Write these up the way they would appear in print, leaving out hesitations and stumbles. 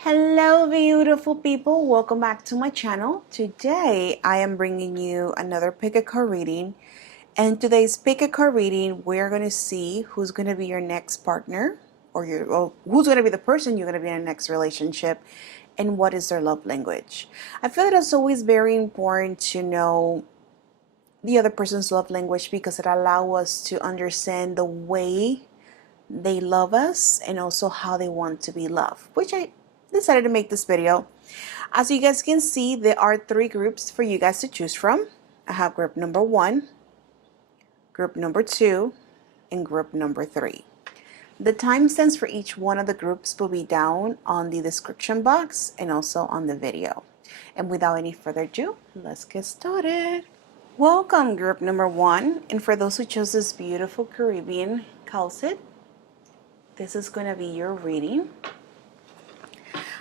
Hello, beautiful people. Welcome back to my channel. Today, I am bringing you another pick a card reading. And today's pick a card reading, we're going to see who's going to be your next partner or who's going to be the person you're going to be in a next relationship and what is their love language. I feel that it's always very important to know the other person's love language because it allows us to understand the way they love us and also how they want to be loved, which I decided to make this video. As you guys can see, there are three groups for you guys to choose from. I have group number 1, group number 2, and group number 3. The timestamps for each one of the groups will be down on the description box and also on the video. And without any further ado, let's get started. Welcome, group number 1, and for those who chose this beautiful Caribbean Calcit, this is going to be your reading.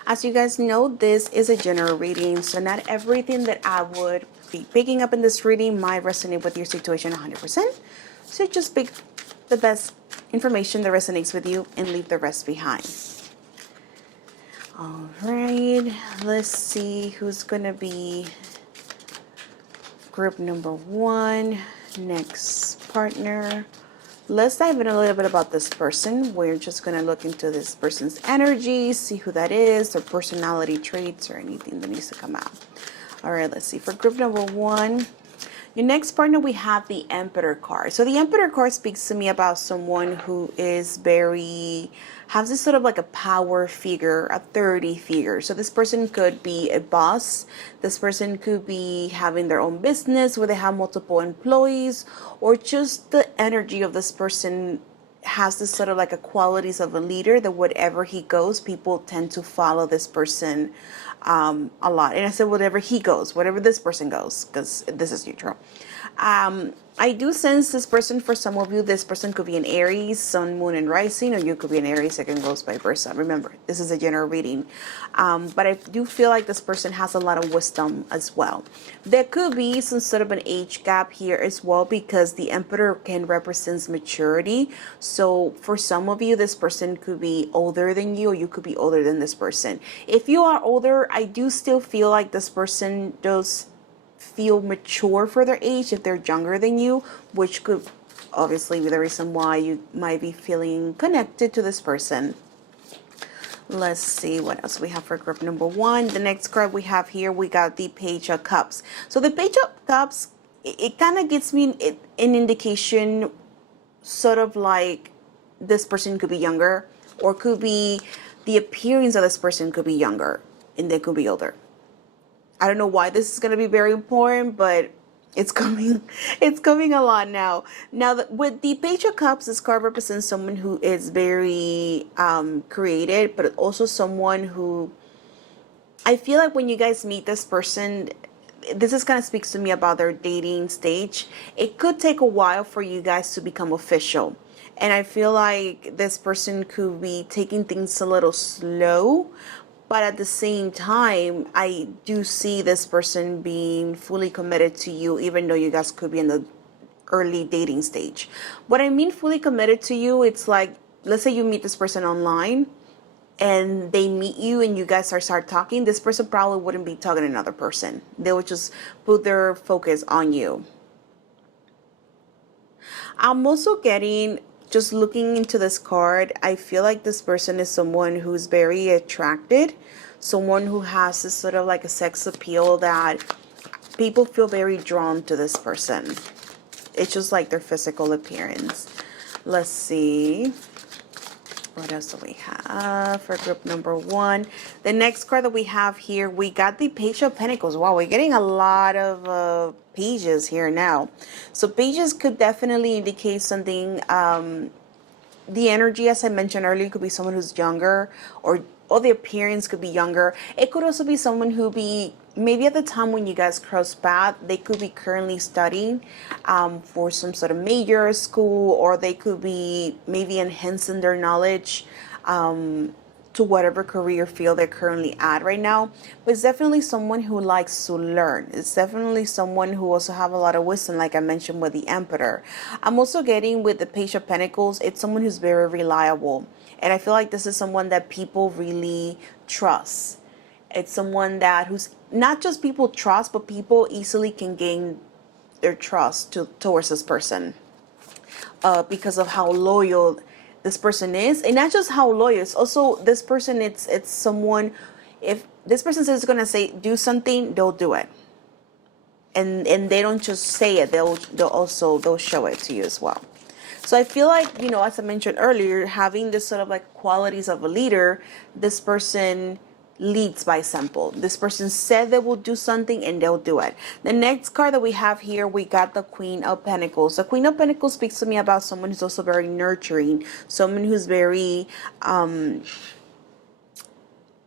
As you guys know, this is a general reading, so not everything that I would be picking up in this reading might resonate with your situation 100%. So just pick the best information that resonates with you and leave the rest behind. All right, let's see who's going to be group number 1, next partner. Let's dive in a little bit about this person. We're just going to look into this person's energy, see who that is, their personality traits, or anything that needs to come out. All right, let's see. For group number 1, your next partner, we have the Emperor card. So the Emperor card speaks to me about someone who is has this sort of like a power figure, authority figure. So this person could be a boss. This person could be having their own business where they have multiple employees, or just the energy of this person has this sort of like a qualities of a leader that wherever he goes, people tend to follow this person a lot. And I said whatever he goes, whatever this person goes, because this is neutral. I do sense this person, for some of you, this person could be an Aries, Sun, Moon, and Rising, or you could be an Aries, second goes by versa. Remember, this is a general reading. But I do feel like this person has a lot of wisdom as well. There could be some sort of an age gap here as well, because the Emperor can represent maturity. So for some of you, this person could be older than you, or you could be older than this person. If you are older, I do still feel like this person does feel mature for their age if they're younger than you, which could obviously be the reason why you might be feeling connected to this person. Let's see what else we have for group number 1. The next card we have here, we got the Page of Cups. So the Page of Cups, it kind of gives me an indication, sort of like this person could be younger, or could be the appearance of this person could be younger and they could be older. I don't know why this is going to be very important, but it's coming a lot now. Now, with the Page of Cups, this card represents someone who is very creative, but also someone who, I feel like when you guys meet this person, this is kind of speaks to me about their dating stage. It could take a while for you guys to become official. And I feel like this person could be taking things a little slow, but at the same time, I do see this person being fully committed to you, even though you guys could be in the early dating stage. What I mean fully committed to you, it's like, let's say you meet this person online and they meet you and you guys start talking. This person probably wouldn't be talking to another person. They would just put their focus on you. I'm also getting, just looking into this card, I feel like this person is someone who's very attracted, someone who has this sort of like a sex appeal that people feel very drawn to this person. It's just like their physical appearance. Let's see. What else do we have for group number 1? The next card that we have here, we got the Page of Pentacles. Wow, we're getting a lot of pages here now. So pages could definitely indicate something. The energy, as I mentioned earlier, could be someone who's younger, or the appearance could be younger. It could also be someone who maybe at the time when you guys cross paths, they could be currently studying for some sort of major school, or they could be maybe enhancing their knowledge to whatever career field they're currently at right now, but it's definitely someone who likes to learn. It's definitely someone who also have a lot of wisdom, like I mentioned with the Emperor. I'm also getting with the Page of Pentacles, it's someone who's very reliable, and I feel like this is someone that people really trust. It's someone that who's not just people trust, but people easily can gain their trust towards this person, because of how loyal this person is. And not just how loyal, it's also this person, it's someone, if this person says it's gonna say do something, they'll do it. And they don't just say it, they'll show it to you as well. So I feel like, as I mentioned earlier, having this sort of like qualities of a leader, this person leads by example. This person said they will do something and they'll do it. The next card that we have here, we got the Queen of Pentacles. The Queen of Pentacles speaks to me about someone who's also very nurturing, someone who's very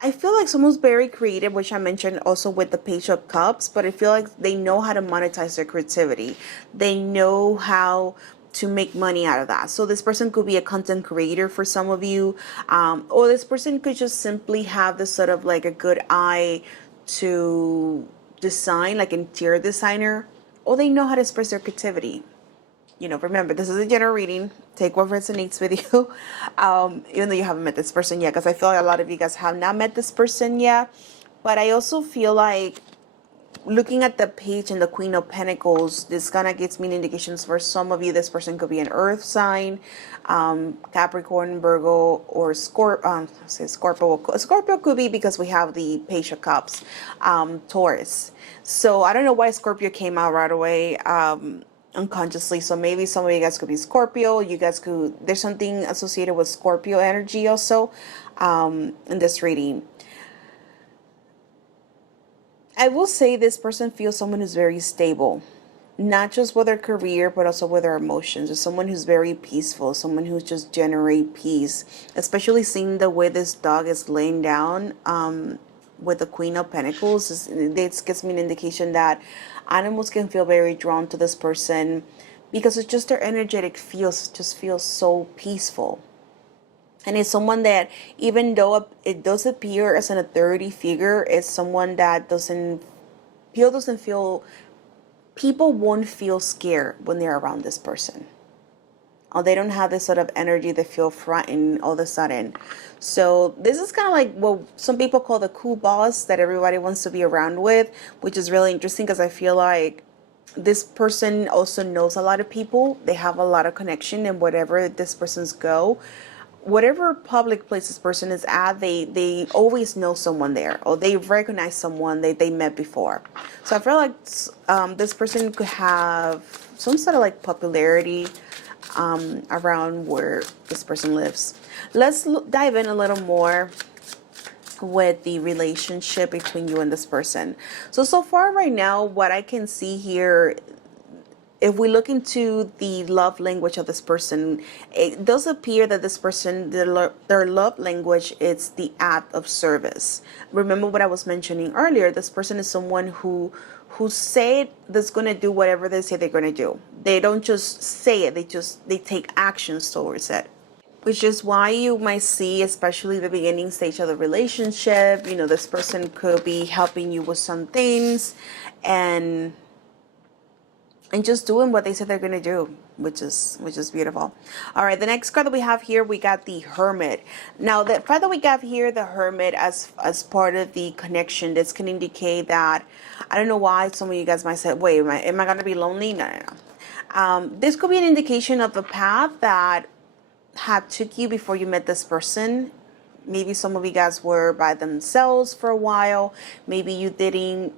I feel like someone's very creative, which I mentioned also with the Page of Cups, but I feel like they know how to monetize their creativity. They know how to make money out of that. So this person could be a content creator for some of you, or this person could just simply have this sort of like a good eye to design, like interior designer, or they know how to express their creativity. Remember, this is a general reading. Take what resonates with you, even though you haven't met this person yet, because I feel like a lot of you guys have not met this person yet. But I also feel like looking at the page and the Queen of Pentacles, this kind of gives me indications for some of you. This person could be an earth sign, Capricorn, Virgo, or Scorpio. Scorpio could be because we have the Page of Cups, Taurus. So I don't know why Scorpio came out right away. Unconsciously, so maybe some of you guys could be Scorpio. You guys could, there's something associated with Scorpio energy also in this reading. I will say this person feels someone who's very stable, not just with their career, but also with their emotions. It's someone who's very peaceful, someone who's just generate peace, especially seeing the way this dog is laying down with the Queen of Pentacles. This gives me an indication that animals can feel very drawn to this person because it's just their energetic just feels so peaceful. And it's someone that, even though it does appear as an authority figure, it's someone that doesn't feel, people won't feel scared when they're around this person. Or they don't have this sort of energy that feel frightened all of a sudden. So this is kind of like what some people call the cool boss that everybody wants to be around with, which is really interesting because I feel like this person also knows a lot of people. They have a lot of connection, and whatever this person's go, whatever public place this person is at, they always know someone there, or they recognize someone they met before. So I feel like this person could have some sort of like popularity around where this person lives. Let's dive in a little more with the relationship between you and this person. So far right now, what I can see here, if we look into the love language of this person, it does appear that this person, their love language is the act of service. Remember what I was mentioning earlier, this person is someone who say that's going to do whatever they say they're going to do. They don't just say it, they take actions towards it. Which is why you might see, especially the beginning stage of the relationship, this person could be helping you with some things and just doing what they said they're going to do, which is beautiful. All right, the next card that we have here, we got the Hermit. Now, the fact that we got here the Hermit as part of the connection, this can indicate that, I don't know why some of you guys might say, wait, am I going to be lonely? No. This could be an indication of the path that had took you before you met this person. Maybe some of you guys were by themselves for a while. Maybe you didn't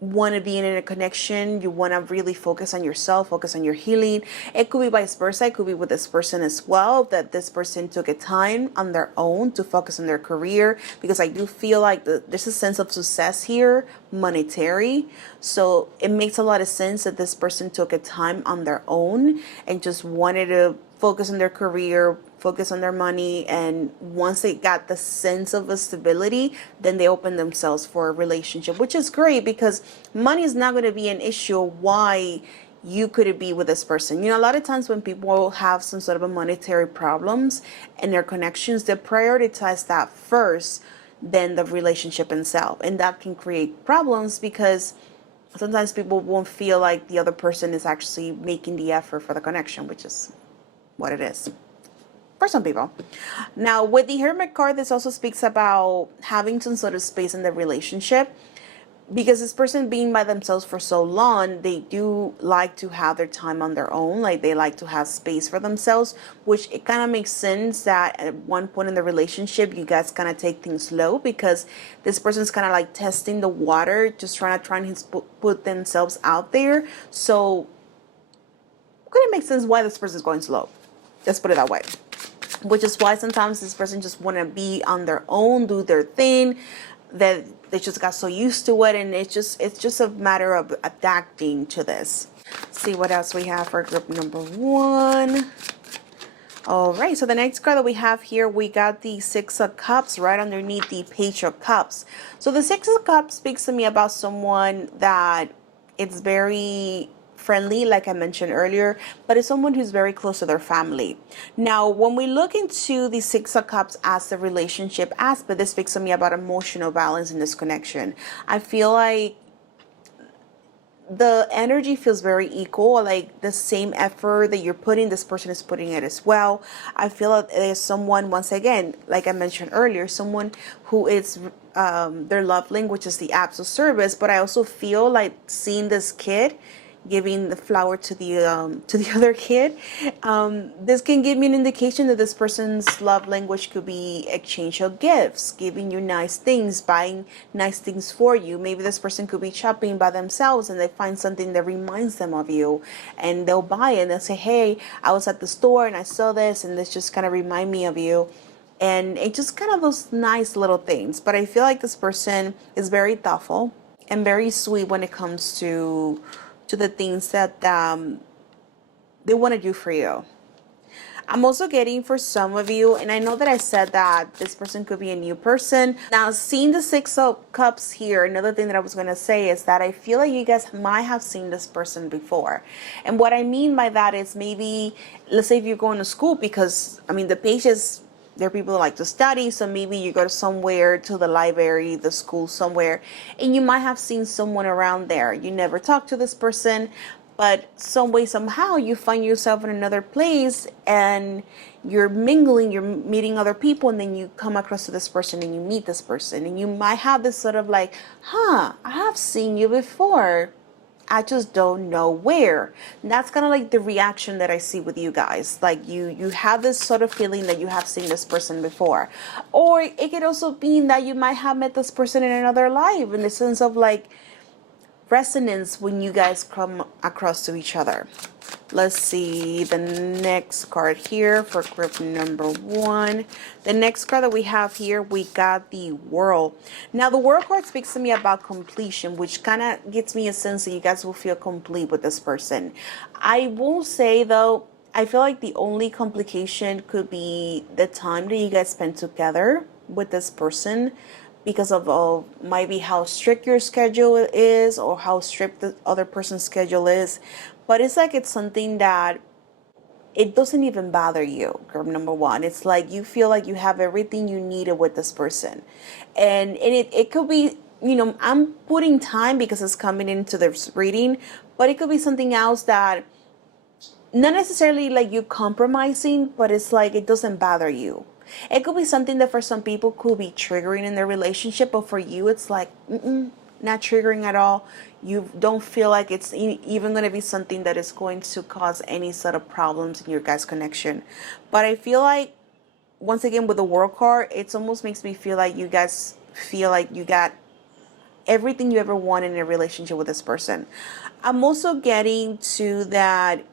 want to be in a connection. You want to really focus on yourself, focus on your healing. It could be vice versa. It could be with this person as well, that this person took a time on their own to focus on their career, because I do feel like there's a sense of success here, monetary. So it makes a lot of sense that this person took a time on their own and just wanted to focus on their career, focus on their money, and once they got the sense of a stability, then they open themselves for a relationship, which is great because money is not going to be an issue why you could be with this person. You know, a lot of times when people have some sort of a monetary problems in their connections, they prioritize that first than the relationship itself. And that can create problems because sometimes people won't feel like the other person is actually making the effort for the connection, which is what it is for some people. Now, with the Hermit card, this also speaks about having some sort of space in the relationship, because this person being by themselves for so long, they do like to have their time on their own. Like, they like to have space for themselves, which it kind of makes sense that at one point in the relationship, you guys kind of take things slow, because this person's kind of like testing the water, just trying to put themselves out there. So it kind of makes sense why this person's going slow. Let's put it that way. Which is why sometimes this person just want to be on their own, do their thing, that they just got so used to it, and it's just a matter of adapting to this. Let's see what else we have for group number 1. All right, so the next card that we have here, we got the Six of Cups right underneath the Page of Cups. So the Six of Cups speaks to me about someone that it's very friendly, like I mentioned earlier, but it's someone who's very close to their family. Now, when we look into the Six of Cups as the relationship aspect, this speaks to me about emotional balance in this connection. I feel like the energy feels very equal, like the same effort that you're putting, this person is putting it as well. I feel like there's someone, once again, like I mentioned earlier, someone who is their love language is the acts of service, but I also feel like seeing this kid giving the flower to the other kid, this can give me an indication that this person's love language could be exchange of gifts, giving you nice things, buying nice things for you. Maybe this person could be shopping by themselves and they find something that reminds them of you, and they'll buy it and they'll say, hey, I was at the store and I saw this and this just kind of remind me of you. And it just kind of those nice little things. But I feel like this person is very thoughtful and very sweet when it comes to the things that they want to do for you. I'm also getting for some of you, and I know that I said that this person could be a new person. Now, seeing the Six of Cups here, another thing that I was going to say is that I feel like you guys might have seen this person before. And what I mean by that is maybe, let's say if you're going to school, because, I mean, the pages, there are people who like to study, so maybe you go to somewhere, to the library, the school, somewhere, and you might have seen someone around there. You never talk to this person, but some way, somehow, you find yourself in another place and you're mingling, you're meeting other people, and then you come across to this person and you meet this person, and you might have this sort of like, I have seen you before. I just don't know where. And that's kind of like the reaction that I see with you guys. Like you have this sort of feeling that you have seen this person before. Or it could also mean that you might have met this person in another life, in the sense of like resonance when you guys come across to each other. Let's see the next card here for group number 1. The next card that we have here, we got the World. Now, the World card speaks to me about completion, which kind of gives me a sense that you guys will feel complete with this person. I will say, though, I feel like the only complication could be the time that you guys spend together with this person, because of maybe how strict your schedule is or how strict the other person's schedule is. But it's like it's something that it doesn't even bother you, group number 1. It's like you feel like you have everything you needed with this person. And it could be, you know, I'm putting time because it's coming into this reading, but it could be something else that not necessarily like you compromising, but it's like it doesn't bother you. It could be something that for some people could be triggering in their relationship, but for you, it's like, not triggering at all. You don't feel like it's even going to be something that is going to cause any sort of problems in your guys' connection. But I feel like, once again, with the World card, it almost makes me feel like you guys feel like you got everything you ever wanted in a relationship with this person. I'm also getting to that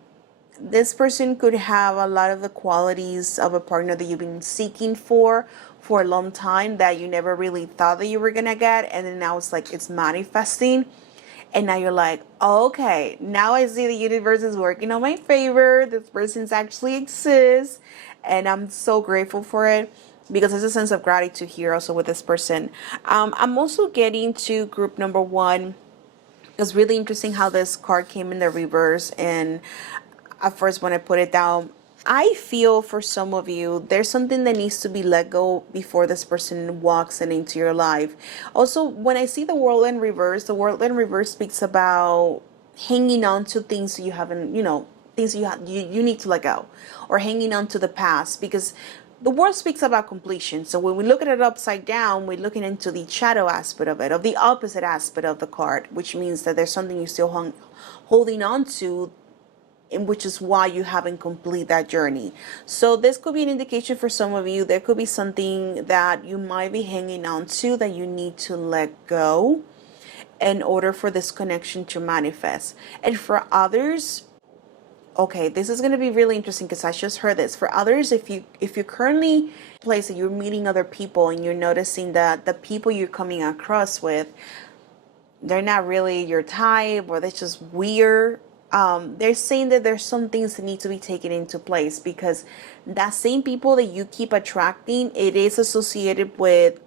this person could have a lot of the qualities of a partner that you've been seeking for a long time, that you never really thought that you were gonna get, and then now it's like it's manifesting, and now you're like, oh, okay, now I see the universe is working on my favor. This person's actually exists, and I'm so grateful for it, because there's a sense of gratitude here also with this person. I'm also getting to group number 1, It's really interesting how this card came in the reverse. And at first, when I put it down, I feel for some of you, there's something that needs to be let go before this person walks into your life. Also, when I see the world in reverse speaks about hanging on to things you haven't, things you need to let go, or hanging on to the past, because the world speaks about completion. So when we look at it upside down, we're looking into the shadow aspect of it, of the opposite aspect of the card, which means that there's something you're still holding on to, and which is why you haven't completed that journey. So this could be an indication for some of you. There could be something that you might be hanging on to that you need to let go in order for this connection to manifest. And for others, okay, this is going to be really interesting because I just heard this. For others, if you're currently in a place that you're meeting other people and you're noticing that the people you're coming across with, they're not really your type, or they're just weird. They're saying that there's some things that need to be taken into place, because that same people that you keep attracting, it is associated with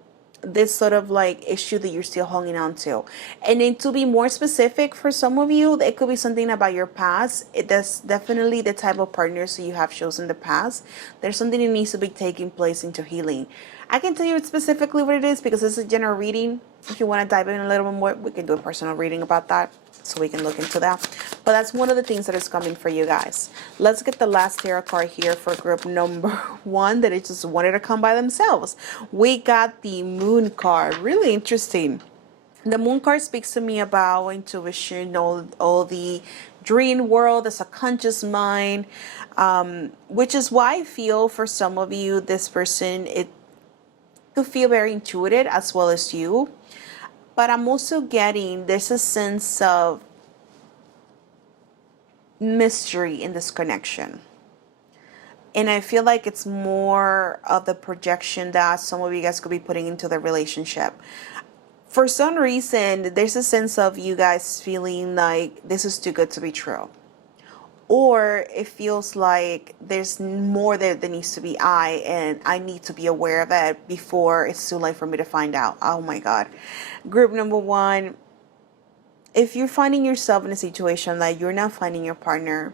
this sort of like issue that you're still hanging on to. And then, to be more specific, for some of you, it could be something about your past. That's definitely the type of partners that you have chosen in the past. There's something that needs to be taking place into healing. I can tell you specifically what it is because it's a general reading. If you want to dive in a little bit more, we can do a personal reading about that, so we can look into that. But that's one of the things that is coming for you guys. Let's get the last tarot card here for group number 1 that it just wanted to come by themselves. We got the Moon card. Really interesting. The Moon card speaks to me about intuition, all the dream world, the subconscious mind, which is why I feel for some of you, this person, it could feel very intuitive as well as you. But I'm also getting, there's a sense of mystery in this connection. And I feel like it's more of the projection that some of you guys could be putting into the relationship. For some reason, there's a sense of you guys feeling like this is too good to be true. Or it feels like there's more that needs to be and I need to be aware of it before it's too late for me to find out. Oh my God. Group number 1, if you're finding yourself in a situation that you're not finding your partner,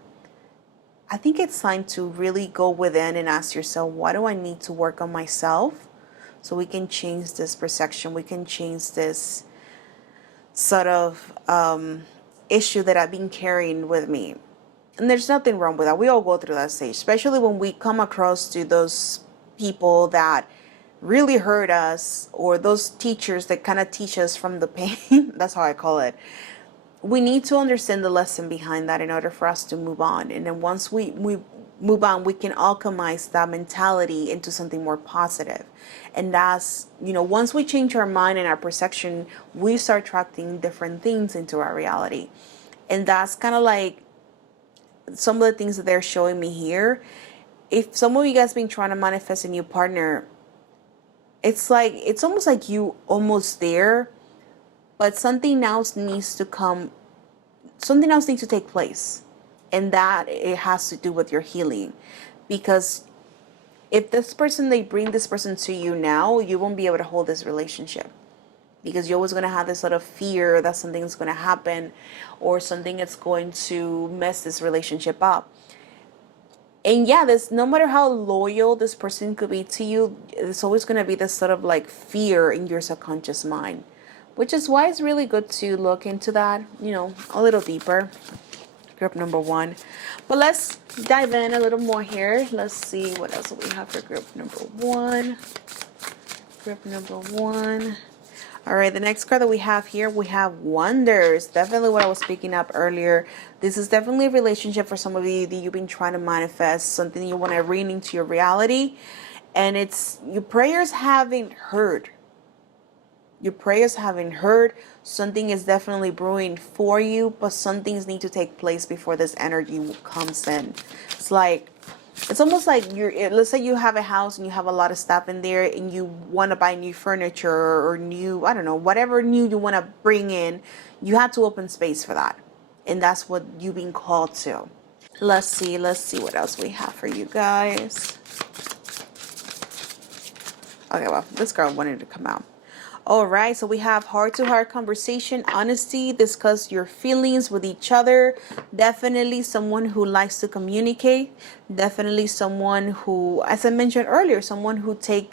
I think it's time to really go within and ask yourself, what do I need to work on myself so we can change this perception? We can change this sort of issue that I've been carrying with me. And there's nothing wrong with that. We all go through that stage, especially when we come across to those people that really hurt us, or those teachers that kind of teach us from the pain. That's how I call it. We need to understand the lesson behind that in order for us to move on. And then once we move on, we can alchemize that mentality into something more positive. And that's, once we change our mind and our perception, we start attracting different things into our reality. And that's kind of like some of the things that they're showing me here. If some of you guys been trying to manifest a new partner, it's almost like you almost there, but something else needs to take place. And that it has to do with your healing. Because if they bring this person to you now, you won't be able to hold this relationship. Because you're always going to have this sort of fear that something is going to happen, or something is going to mess this relationship up. And yeah, no matter how loyal this person could be to you, there's always going to be this sort of like fear in your subconscious mind, which is why it's really good to look into that, a little deeper. Group number 1. But let's dive in a little more here. Let's see what else we have for group number 1. Group number 1. All right, the next card that we have here, we have Wonders. Definitely what I was speaking up earlier. This is definitely a relationship for some of you that you've been trying to manifest, something you want to bring into your reality. And it's your prayers haven't heard. Your prayers haven't heard. Something is definitely brewing for you, but some things need to take place before this energy comes in. It's almost like let's say you have a house and you have a lot of stuff in there and you want to buy new furniture or new, I don't know, whatever new you want to bring in. You have to open space for that. And that's what you've been called to. Let's see what else we have for you guys. Okay, well, this girl wanted to come out. All right, so we have heart-to-heart conversation, honesty, discuss your feelings with each other. Definitely someone who likes to communicate. Definitely someone who, as I mentioned earlier, someone who take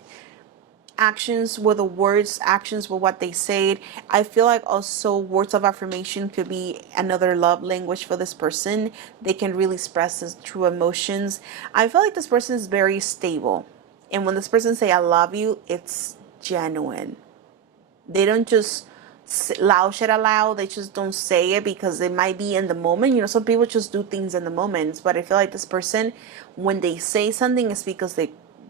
actions with the words, actions with what they say. I feel like also words of affirmation could be another love language for this person. They can really express his true emotions. I feel like this person is very stable. And when this person say I love you, it's genuine. They don't just loud shit aloud. They just don't say it because it might be in the moment. You know, some people just do things in the moments. But I feel like this person, when they say something, it's because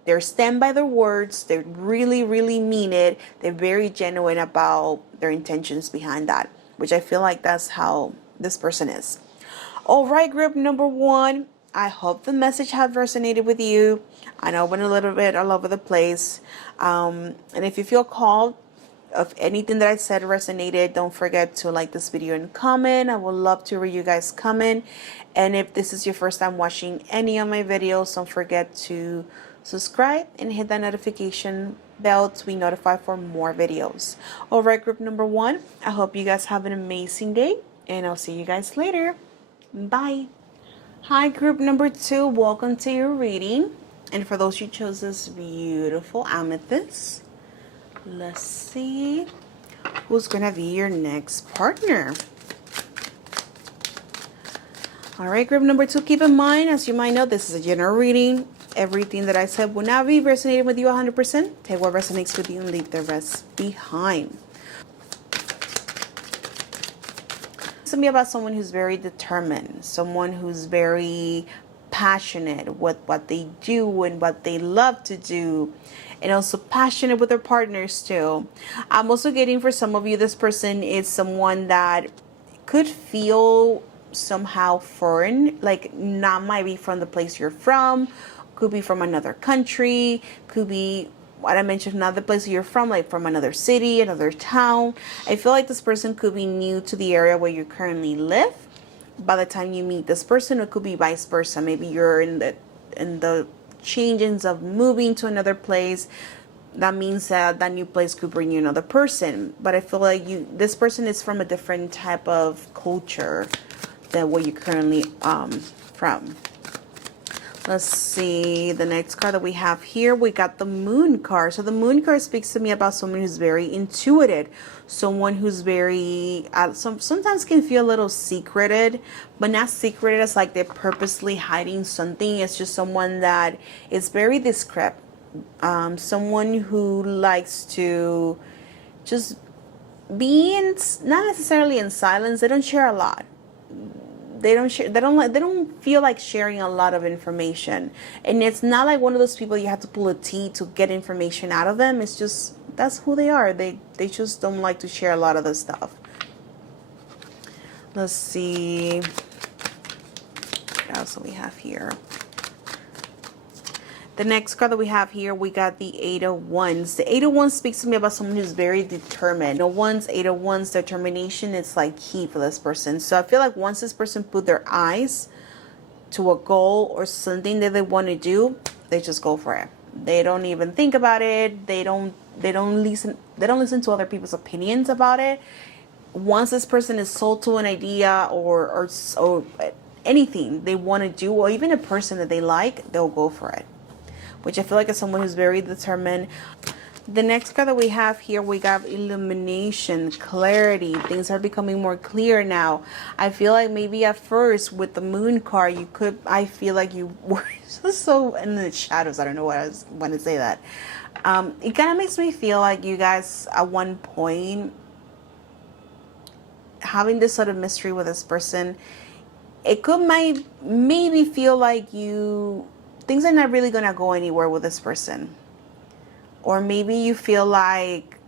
they're stand by their words. They really, really mean it. They're very genuine about their intentions behind that, which I feel like that's how this person is. All right, group number 1. I hope the message has resonated with you. I know I went a little bit all over the place. And if you feel called, if anything that I said resonated, don't forget to like this video and comment. I would love to read you guys comment. And if this is your first time watching any of my videos, don't forget to subscribe and hit that notification bell to be notified for more videos. All right, group number 1, I hope you guys have an amazing day, and I'll see you guys later. Bye. Hi, group number 2, welcome to your reading. And for those who chose this beautiful amethyst, let's see who's gonna be your next partner. All right, group number 2, keep in mind, as you might know, this is a general reading. Everything that I said will not be resonating with you 100%. Take what resonates with you and leave the rest behind. It's gonna be about someone who's very determined, someone who's very passionate with what they do and what they love to do, and also passionate with their partners too. I'm also getting, for some of you, this person is someone that could feel somehow foreign, like not might be from the place you're from, could be from another country, could be what I mentioned, another place you're from, like from another city, another town. I feel like this person could be new to the area where you currently live by the time you meet this person. It could be vice versa. Maybe you're in the changes of moving to another place. That means that that new place could bring you another person. But I feel like this person is from a different type of culture than where you're currently from. Let's see, the next card that we have here, we got the Moon card. So the Moon card speaks to me about someone who's very intuitive, someone who's very, sometimes can feel a little secreted, but not secreted as like they're purposely hiding something. It's just someone that is very discreet, someone who likes to just be in, not necessarily in silence. They don't share a lot. They don't feel like sharing a lot of information. And it's not like one of those people you have to pull a teeth to get information out of them. It's just, that's who they are. They just don't like to share a lot of the stuff. Let's see what else do we have here. The next card that we have here, we got the 8 of Wands. The 8 of Wands speaks to me about someone who's very determined. The 8 of Wands, determination, it's like key for this person. So I feel like once this person put their eyes to a goal or something that they want to do, they just go for it. They don't even think about it. They don't listen to other people's opinions about it. Once this person is sold to an idea or anything they want to do, or even a person that they like, they'll go for it, which I feel like is someone who's very determined. The next card that we have here, we got illumination, clarity. Things are becoming more clear now. I feel like maybe at first with the Moon card, I feel like you were so in the shadows. I don't know what I was want to say that. It kind of makes me feel like you guys at one point having this sort of mystery with this person. It could maybe feel like things are not really going to go anywhere with this person. Or maybe you feel like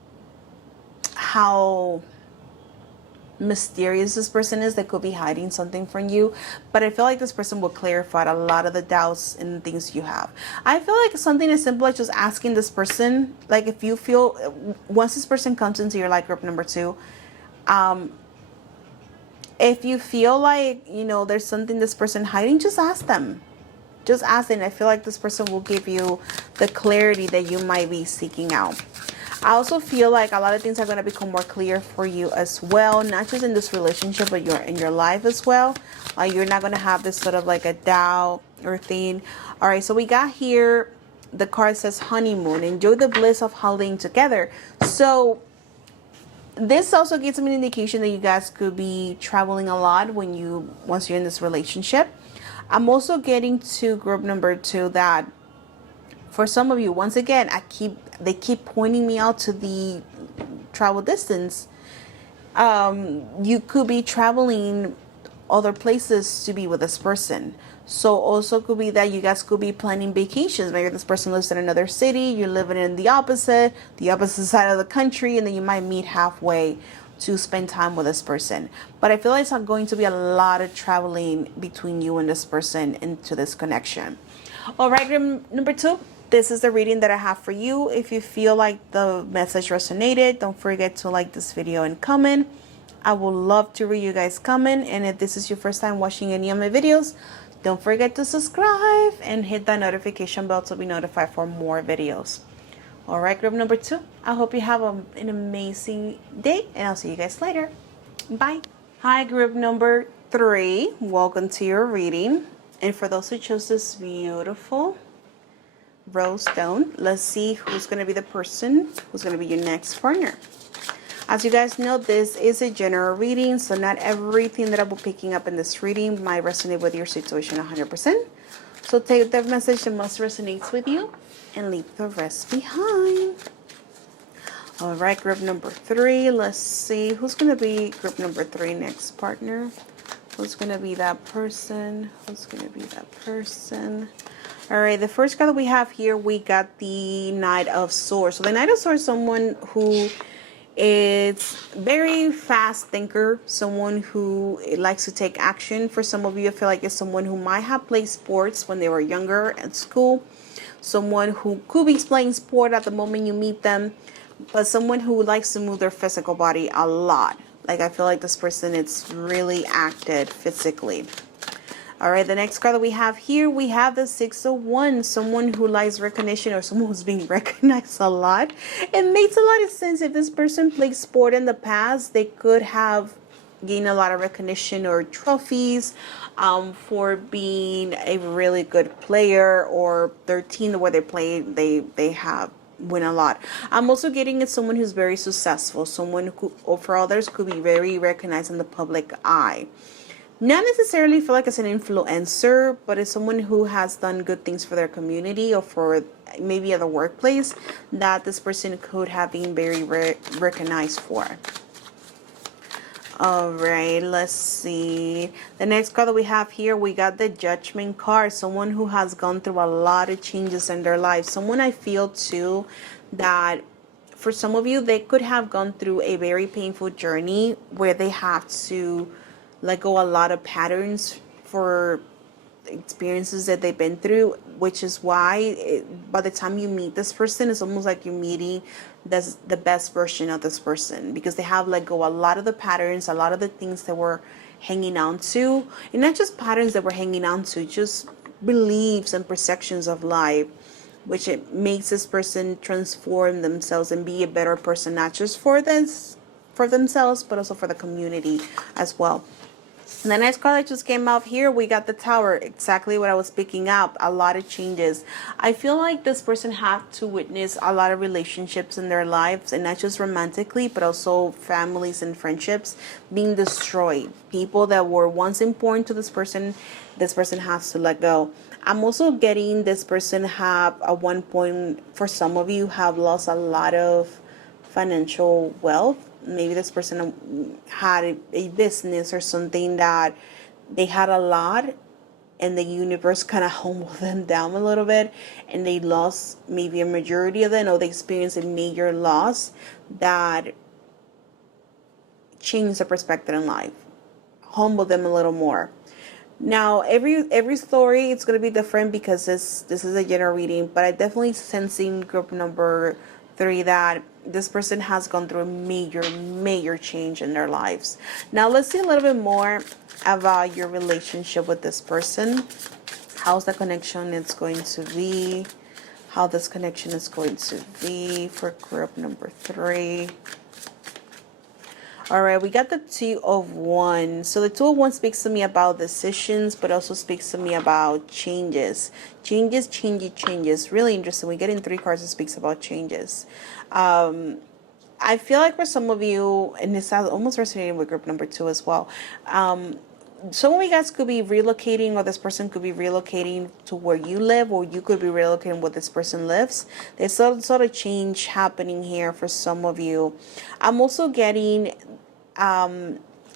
how mysterious this person is. They could be hiding something from you. But I feel like this person will clarify a lot of the doubts and things you have. I feel like something as simple as just asking this person, like if you feel, once this person comes into your life, group number 2, if you feel like, there's something this person hiding, just ask them. Just ask them. I feel like this person will give you the clarity that you might be seeking out. I also feel like a lot of things are going to become more clear for you as well, not just in this relationship, but in your life as well. You're not going to have this sort of like a doubt or thing. All right, so we got here, the card says honeymoon, enjoy the bliss of holidaying together. So this also gives me an indication that you guys could be traveling a lot once you're in this relationship. I'm also getting to group number 2 that for some of you, once again, they keep pointing me out to the travel distance. You could be traveling other places to be with this person. So also could be that you guys could be planning vacations. Maybe this person lives in another city, you're living in the opposite side of the country, and then you might meet halfway to spend time with this person. But I feel like it's not going to be a lot of traveling between you and this person into this connection. All right, number 2. This is the reading that I have for you. If you feel like the message resonated, don't forget to like this video and comment. I would love to read you guys comment. And if this is your first time watching any of my videos, don't forget to subscribe and hit that notification bell to be notified for more videos. All right, group number 2. I hope you have an amazing day, and I'll see you guys later. Bye. Hi, group number 3. Welcome to your reading. And for those who chose this beautiful rose stone, let's see who's going to be the person who's going to be your next partner. As you guys know, this is a general reading, so not everything that I'll be picking up in this reading might resonate with your situation 100%. So take the message that most resonates with you and leave the rest behind. All right, group number 3. Let's see who's going to be group number 3 next partner. Who's going to be that person? Who's going to be that person? All right, the first card that we have here, we got the Knight of Swords. So the Knight of Swords is someone who is very fast thinker, someone who likes to take action. For some of you, I feel like it's someone who might have played sports when they were younger at school. Someone who could be playing sport at the moment you meet them, but someone who likes to move their physical body a lot. Like, I feel like this person is really active physically. All right, the next card that we have here, we have the Six of Wands, someone who likes recognition or someone who's being recognized a lot. It makes a lot of sense. If this person played sport in the past, they could have gained a lot of recognition or trophies for being a really good player, or their team where they play, they have win a lot. I'm also getting at someone who's very successful, someone who, or for others, could be very recognized in the public eye. Not necessarily feel like it's an influencer, but it's someone who has done good things for their community or for maybe at the workplace that this person could have been very recognized for. All right, let's see. The next card that we have here, we got the Judgment card. Someone who has gone through a lot of changes in their life. Someone I feel too that for some of you, they could have gone through a very painful journey where they have to let go a lot of patterns for experiences that they've been through, which is why by the time you meet this person, it's almost like you're meeting the best version of this person, because they have let go a lot of the patterns, a lot of the things that were hanging on to, and not just patterns that were hanging on to, just beliefs and perceptions of life, which it makes this person transform themselves and be a better person, not just for themselves, but also for the community as well. And the next card that just came out here, we got the Tower. Exactly what I was picking up. A lot of changes. I feel like this person had to witness a lot of relationships in their lives, and not just romantically, but also families and friendships being destroyed. People that were once important to this person has to let go. I'm also getting this person have, at one point, for some of you, have lost a lot of financial wealth. Maybe this person had a business or something that they had a lot, and the universe kind of humbled them down a little bit, and they lost maybe a majority of them, or they experienced a major loss that changed their perspective in life, humbled them a little more. Now, every story, it's going to be different because this is a general reading, but I definitely sensing group number 3 that this person has gone through a major change in their lives. Now, let's see a little bit more about your relationship with this person. How's the connection it's going to be? how this connection is going to be for group number 3. All right, we got the Two of Wands. So the Two of Wands speaks to me about decisions, but also speaks to me about changes. Changes. Really interesting. We get in 3 cards that speaks about changes. I feel like for some of you, and this is almost resonating with group number 2 as well. Some of you guys could be relocating, or this person could be relocating to where you live, or you could be relocating where this person lives. There's some sort of change happening here for some of you. I'm also getting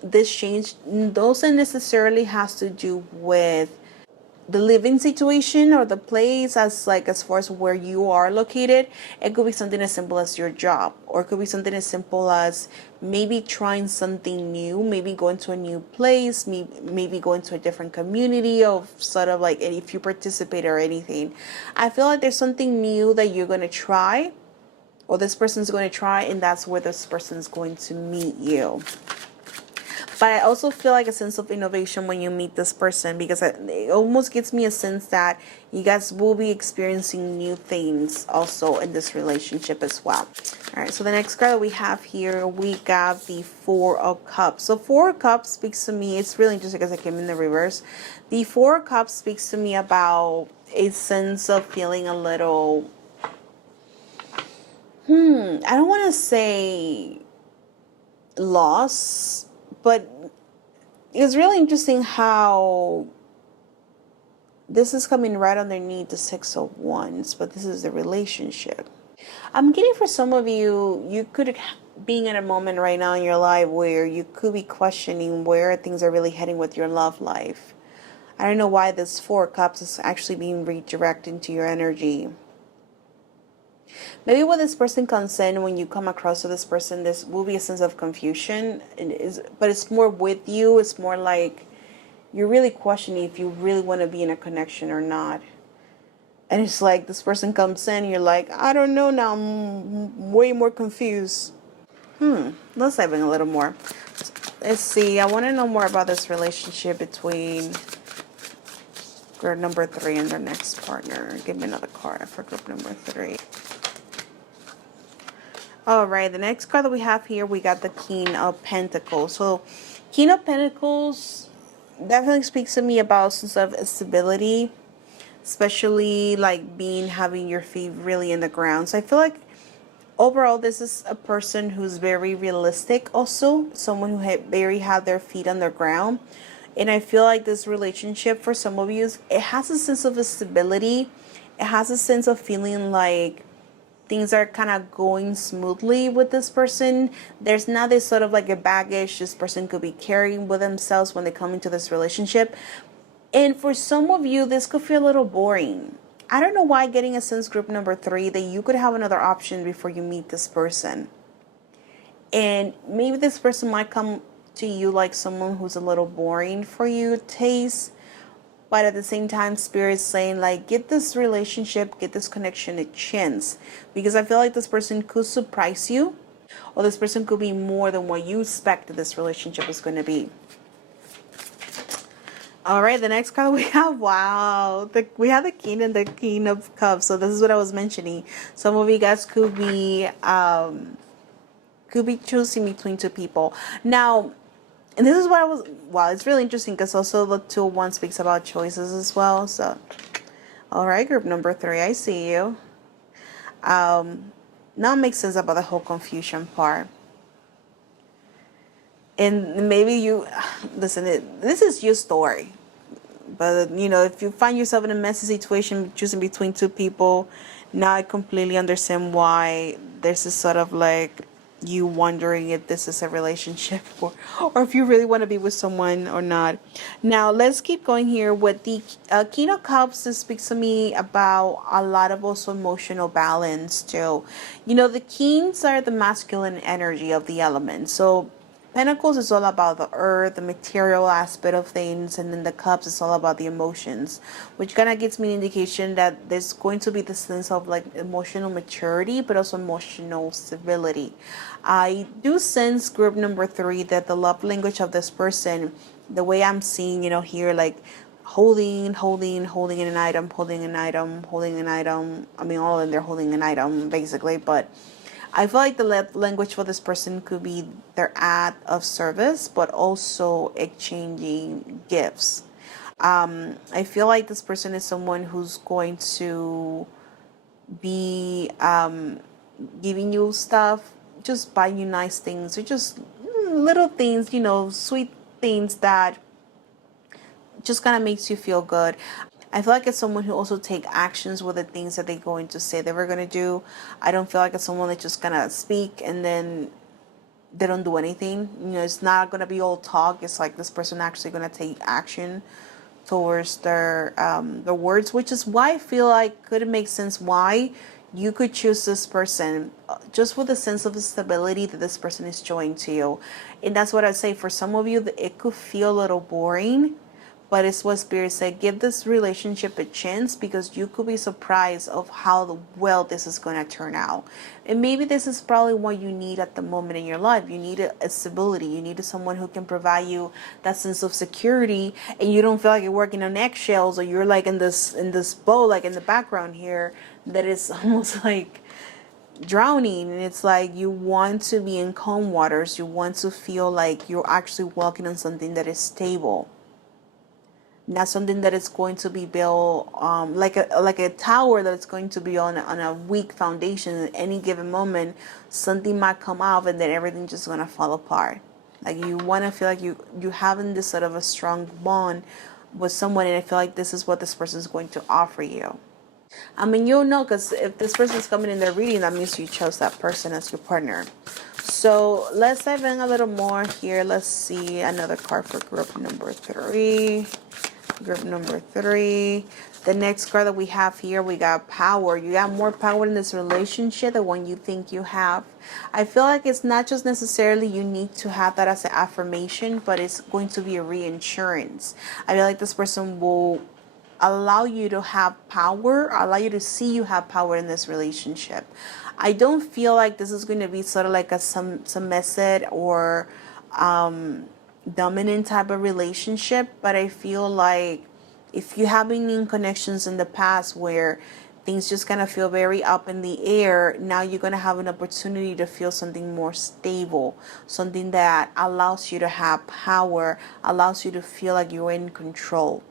this change doesn't necessarily has to do with the living situation or the place, as far as where you are located. It could be something as simple as your job, or it could be something as simple as maybe trying something new, maybe going to a new place, maybe going to a different community, of sort of like if you participate or anything. I feel like there's something new that you're going to try, or this person's going to try, and that's where this person's going to meet you. But I also feel like a sense of innovation when you meet this person, because it almost gives me a sense that you guys will be experiencing new things also in this relationship as well. All right, so the next card that we have here, we got the Four of Cups. So Four of Cups speaks to me, it's really interesting because I came in the reverse. The Four of Cups speaks to me about a sense of feeling a little, I don't want to say loss, but it's really interesting how this is coming right underneath the Six of Wands, but this is the relationship. I'm getting for some of you, you could being in a moment right now in your life where you could be questioning where things are really heading with your love life. I don't know why this Four of Cups is actually being redirected into your energy. Maybe when this person comes in, when you come across to this person, this will be a sense of confusion, but it's more with you. It's more like you're really questioning if you really want to be in a connection or not. And it's like this person comes in, you're like, I don't know now, I'm way more confused. Let's dive in a little more. Let's see, I want to know more about this relationship between group number 3 and their next partner. Give me another card for group number 3. All right, the next card that we have here, we got the King of Pentacles. So King of Pentacles definitely speaks to me about some sort of stability, especially like having your feet really in the ground. So I feel like overall this is a person who's very realistic, also someone who had their feet on the ground. And I feel like this relationship for some of you, it has a sense of stability. It has a sense of feeling like things are kind of going smoothly with this person. There's not this sort of like a baggage this person could be carrying with themselves when they come into this relationship. And for some of you, this could feel a little boring. I don't know why, getting a sense group number 3 that you could have another option before you meet this person. And maybe this person might come to you like someone who's a little boring for you taste. But at the same time, Spirit's saying, like, get this relationship, get this connection a chance. Because I feel like this person could surprise you. Or this person could be more than what you expect this relationship is going to be. All right, the next card we have, wow. We have the King and the Queen of Cups. So this is what I was mentioning. Some of you guys could be choosing between 2 people. Now, and this is what I was, wow, it's really interesting because also the Two of Wands speaks about choices as well. So, all right, group number 3, I see you. Now it makes sense about the whole confusion part. And maybe you, listen, this is your story. But, you know, if you find yourself in a messy situation choosing between 2 people, now I completely understand why there's this sort of like you wondering if this is a relationship or if you really want to be with someone or not. Now let's keep going here with the King of Cups. This speaks to me about a lot of also emotional balance too. You know, the Kings are the masculine energy of the element. So Pentacles is all about the earth, the material aspect of things, and then the Cups is all about the emotions, which kind of gives me an indication that there's going to be the sense of like emotional maturity, but also emotional stability. I do sense group number 3 that the love language of this person, the way I'm seeing, you know, here, like holding an item, I mean, all in there holding an item basically. But I feel like the language for this person could be their act of service, but also exchanging gifts. I feel like this person is someone who's going to be giving you stuff, just buying you nice things, or just little things, sweet things that just kind of makes you feel good. I feel like it's someone who also take actions with the things that they're going to say they were going to do. I don't feel like it's someone that's just going to speak and then they don't do anything. It's not going to be all talk. It's like this person actually going to take action towards their words, which is why I feel like could it make sense why you could choose this person just with a sense of stability that this person is showing to you. And that's what I say. For some of you, it could feel a little boring, but it's what Spirit said. Give this relationship a chance because you could be surprised of how well this is going to turn out. And maybe this is probably what you need at the moment in your life. You need a stability. You need someone who can provide you that sense of security, and you don't feel like you're working on eggshells, or you're like in this boat, like in the background here, that is almost like drowning. And it's like you want to be in calm waters. You want to feel like you're actually walking on something that is stable, not something that is going to be built like a tower that's going to be on a weak foundation. At any given moment, something might come out, and then everything just gonna fall apart. Like you want to feel like you having this sort of a strong bond with someone, and I feel like this is what this person is going to offer you. I mean, you'll know, because if this person is coming in their reading, that means you chose that person as your partner. So let's dive in a little more here. Let's see another card for group number 3. Group number 3. The next card that we have here, we got power. You got more power in this relationship than when you think you have. I feel like it's not just necessarily you need to have that as an affirmation, but it's going to be a reinsurance. I feel like this person will allow you to have power, allow you to see you have power in this relationship. I don't feel like this is going to be sort of like a submissive or dominant type of relationship, but I feel like if you have been in connections in the past where things just kind of feel very up in the air, now you're going to have an opportunity to feel something more stable, something that allows you to have power, allows you to feel like you're in control.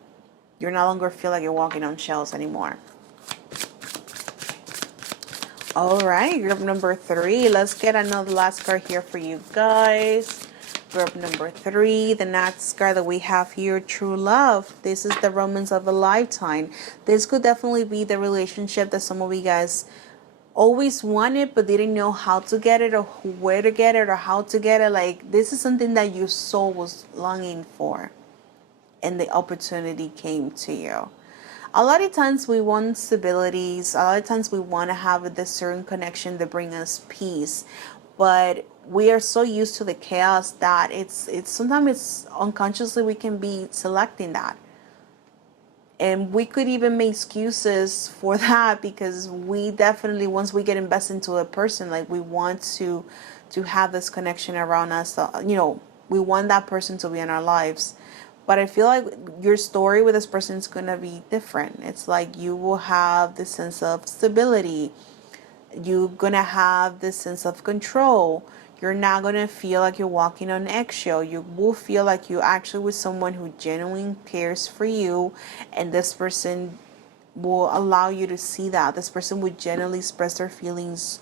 You're no longer feel like you're walking on shells anymore. All right, group number 3. Let's get another last card here for you guys. Group number 3, the next card that we have here, true love. This is the romance of a lifetime. This could definitely be the relationship that some of you guys always wanted but didn't know how to get it, or where to get it, or how to get it. Like, this is something that your soul was longing for, and the opportunity came to you. A lot of times we want stabilities. A lot of times we want to have this certain connection that bring us peace, but we are so used to the chaos that it's sometimes it's unconsciously we can be selecting that, and we could even make excuses for that, because we definitely, once we get invested into a person, like we want to have this connection around us. We want that person to be in our lives. But I feel like your story with this person is going to be different. It's like you will have this sense of stability. You're going to have this sense of control. You're not going to feel like you're walking on eggshell. You will feel like you're actually with someone who genuinely cares for you. And this person will allow you to see that. This person would genuinely express their feelings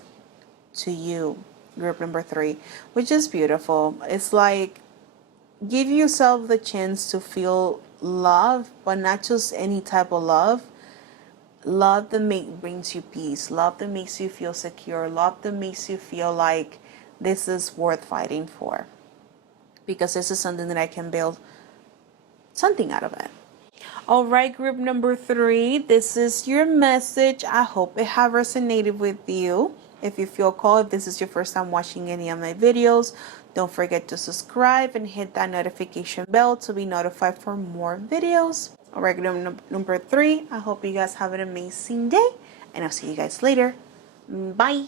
to you. Group number 3, which is beautiful. It's like, give yourself the chance to feel love, but not just any type of love. Love that brings you peace. Love that makes you feel secure. Love that makes you feel like this is worth fighting for. Because this is something that I can build something out of it. All right, group number 3. This is your message. I hope it have resonated with you. If you feel called, if this is your first time watching any of my videos, don't forget to subscribe and hit that notification bell to be notified for more videos. All right, number 3. I hope you guys have an amazing day, and I'll see you guys later. Bye.